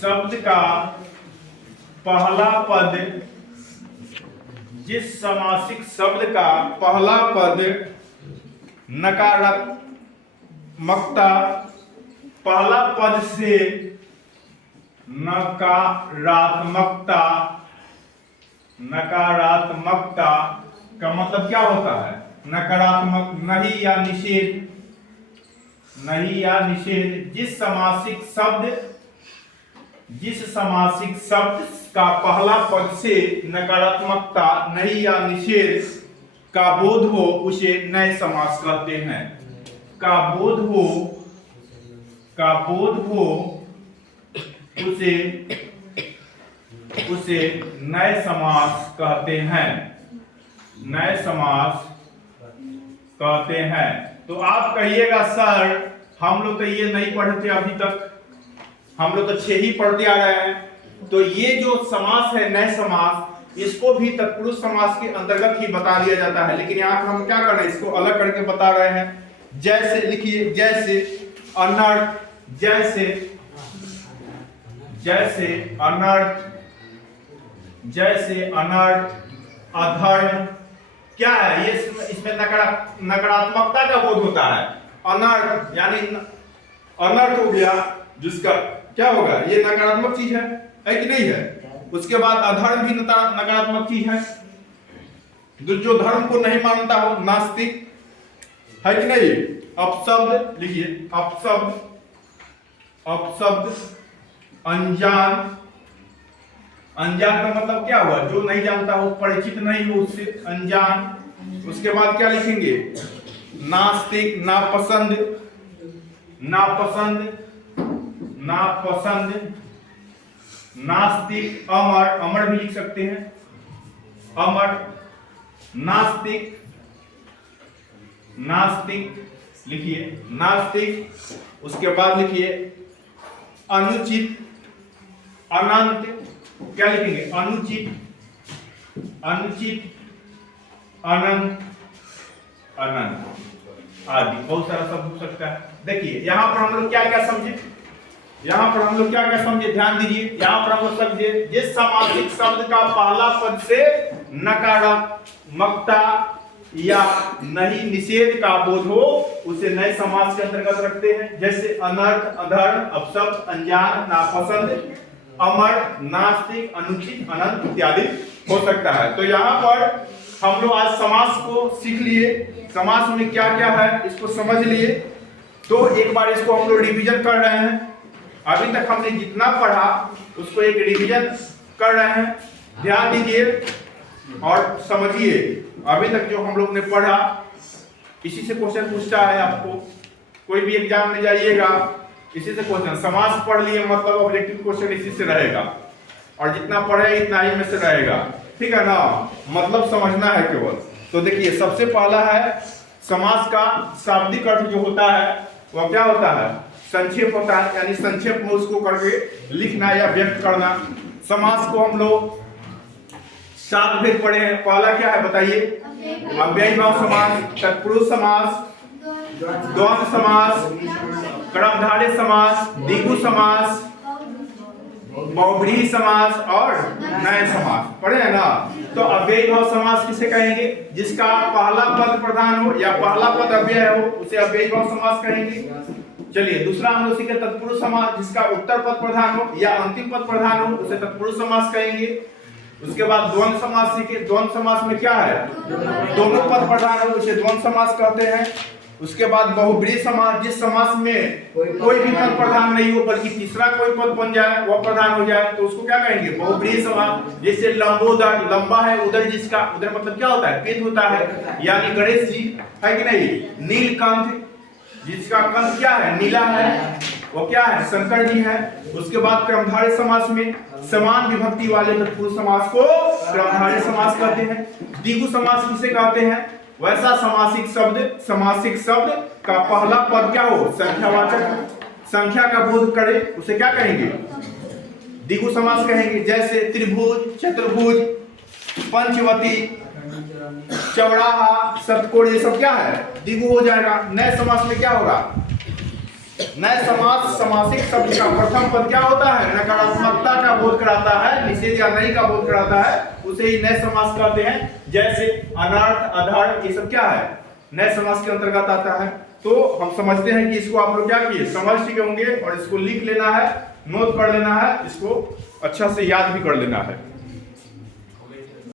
शब्द का पहला पद, जिस समासिक शब्द का पहला पद नकारात्मकता, पहला पद से नकारात्मकता का मतलब क्या होता है? नकारात्मक, नहीं या निषेध। जिस समासिक शब्द का पहला पद से नकारात्मकता, नहीं या निषेध का बोध हो उसे नए समास कहते हैं। का बोध हो उसे नए समास कहते हैं। तो आप कहिएगा सर हम लोग तो ये नहीं पढ़े थे अभी तक, हम लोग तो 6 ही पढ़ते आ रहे हैं। तो ये जो समास है नए समास, इसको भी तत्पुरुष समास के अंतर्गत ही बता दिया जाता है, लेकिन यहाँ पर हम क्या कर रहे हैं, इसको अलग करके बता रहे हैं। जैसे लिखिए, जैसे अनर्थ, अनर्थ, अधर्म, क्या है ये? इसमें नकारात्मकता का बोध होता है। अनर्थ यानी अनर्थ हो गया, जिसका क्या होगा, ये नकारात्मक चीज है कि नहीं है? उसके बाद अधर्म भी नकारात्मक चीज है। जो धर्म को नहीं मानता हो, नास्तिक है कि नहीं? अपशब्द लिखिए, अपशब्द, अनजान का मतलब क्या हुआ? जो नहीं जानता हो, परिचित नहीं हो उससे, अनजान। उसके बाद क्या लिखेंगे? नास्तिक, नापसंद, नास्तिक, अमर भी लिख सकते हैं, अमर, नास्तिक लिखिए, नास्तिक। उसके बाद लिखिए अनुचित, अनंत, क्या लिखेंगे? अनुचित, अनंत आदि बहुत सारा शब्द हो सकता है। देखिए यहाँ पर हम लोग क्या क्या समझे, ध्यान दीजिए। यहाँ पर हम लोग समझे, जिस समासिक शब्द का पहला पद से नकारात्मकता या नहीं निषेध का बोध हो उसे नए समास के अंतर्गत रखते हैं। जैसे अनर्थ, अधर्म, अपशब्द, अनजान, नापसंद, अमर, नास्तिक, अनुचित, अनंत इत्यादि हो सकता है। तो यहाँ पर हम लोग आज समास को सीख लिए, समास में क्या क्या है इसको समझ लिए। तो एक बार इसको हम लोग रिवीजन कर रहे हैं। अभी तक हमने जितना पढ़ा उसको एक रिवीजन कर रहे हैं, ध्यान दीजिए और समझिए। अभी तक जो हम लोग ने पढ़ा, इसी से क्वेश्चन पूछता है आपको, कोई भी एग्जाम में जाइएगा इसी से क्वेश्चन। समास पढ़ लिए मतलब ऑब्जेक्टिव क्वेश्चन इसी से रहेगा, और जितना पढ़े इतना ही में से रहेगा, ठीक है ना? मतलब समझना है केवल। तो देखिए, सबसे पहला है समास का शाब्दिक अर्थ जो होता है वह क्या होता है? संक्षेप होता है, यानी संक्षेप में उसको करके लिखना या व्यक्त करना। समास को हम लोग 7 भेद पढ़े हैं। पहला क्या है बताइए? अव्ययीभाव समास, तत्पुरुष समास, द्वंद्व समास, कर्मधारय समास, द्विगु समास, बहुव्रीहि समास और नए समास पढ़े हैं ना? तो अव्ययीभाव समास किसे कहेंगे? जिसका पहला पद प्रधान हो या पहला पद अव्यय हो उसे अव्ययीभाव समास कहेंगे। चलिए, दूसरा हम लोग सीखे तत्पुरुष समास, जिसका उत्तर पद प्रधान हो या अंतिम पद प्रधान हो उसे तत्पुरुष समास कहेंगे। उसके बाद द्वंद्व समास सीखे। द्वंद्व समास में क्या है? दोनों पद प्रधान हो उसे द्वंद्व समास कहते हैं। उसके बाद बहुव्रीहि समास, जिस समास में कोई भी पद प्रधान नहीं हो बल्कि तीसरा कोई पद बन जाए, वह प्रधान हो जाए, तो उसको क्या कहेंगे? बहुव्रीहि समास। जैसे लंबोदर, लंबा है उदर, जिसका उदर मतलब क्या होता है? पेट होता है, यानी गणेश जी है कि नहीं? नीलकंठ, जिसका कंठ क्या है? नीला है, वो क्या है? शंकर जी है। उसके बाद कर्मधारय समास में समान विभक्ति वाले तत्पुरुष समास को कर्मधारय समास कहते हैं। द्विगु समास किसे कहते हैं? वैसा समासिक शब्द का पहला पद क्या हो? संख्यावाचक, संख्या का बोध करे उसे क्या कहेंगे? द्विगु समास कहेंगे। जैसे त्रिभुज, चतुर्भुज, पंचवती, चौराहा, सतकोण, ये सब क्या है, द्विगु हो जाएगा। नए समास में क्या होगा, नए समास समासिक शब्द का प्रथम पद क्या होता है, नकारात्मकता का बोध कराता है, निषेध या नहीं का बोध कराता है, उसे ही नए समास कहते हैं। जैसे अनर्थ, अधर्म, ये सब क्या है, नए समास के अंतर्गत आता है। तो हम समझते हैं कि इसको आप लोग क्या किए, समझ चुके होंगे और इसको लिख लेना है, नोट कर लेना है, इसको अच्छा से याद भी कर लेना है।